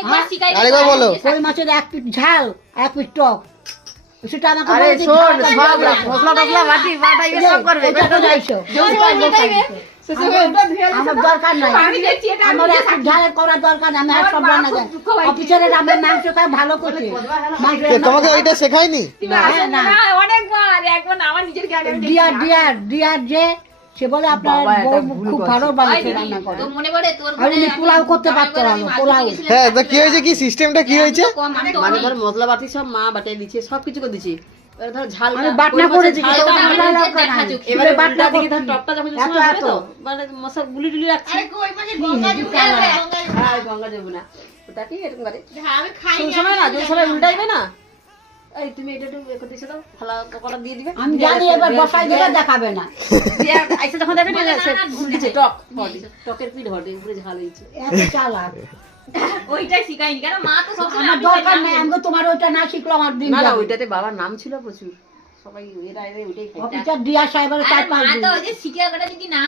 অনেকবার শিখাই আরেকবার বলো। কই মাছের 1 পিস ঝাল 1 পিস টক সেটা আমাকে আরে বলে দিন, শোন ঝাল সব লাগবে। মশলা টসলা বাটি বাটাই সব করবে এটা তো যাইছো। আমার দরকার নাই আমার একটা ঝালের করার দরকার নাই আমি আর সব রান্না জানি অফিসারের আমার মাংস খাই ভালো করছে মাংস কে তোমাকে ওইটা শেখায়নি? না। অনেকবার একবার আমার নিজের জ্ঞানে ডিয়ার যে সে বলে আপনার বাবা, এটা বউ ভুল খুব করছে। ভালো বানাচ্ছে রান্না করে তোর মনে পড়ে তোর আমি ঘরে পোলাও করতে পারতো না, পোলাও। হ্যাঁ তা কি হয়েছে, কি সিস্টেমটা কি হয়েছে? মানে ধর মশলা বাটি সব মা বাটাই দিচ্ছে সব কিছু করে দিচ্ছে এবার ধর ঝাল আমি বাটনা করে দিচ্ছি ঝালটা ওটা আমাদের আমার দরকার দেখা নাই। চুক্তি। এবারে বাটনা বাটনা দিকে করছি। ধর টপটা যখন এত সময় হবে এত। তো মানে মশলা গুলি টুলি রাখছি আর গঙ্গা যমুনা ওটা কি এরকম করে কোন সময় না যে সময় উল্টাইবে না এই তুমি এটা একটু করে দিছো দাও থালা কটা দিয়ে দিবে আমি জানি এবার বসাই দিলে দেখাবে না দিয়ে আইসা যখন দেখে না সে দিচ্ছে টক হট টকের পিঠ হট উপরে ঝাল হয়েছে এত চালাক ওইটাই শিখাইনি কেন মা তো সবসময় আমার আমি দরকার জানি। নেই আমি তো তোমার ওইটা না শিখলো আমার দিন না না যাবে। ওইটাতে বাবার নাম ছিল প্রচুর সবাই এরা ওইটাই খাইতো অফিসার ডিয়ার সাহেবের আর 4-5 মা দিন তো ওই যে শিখে যদি না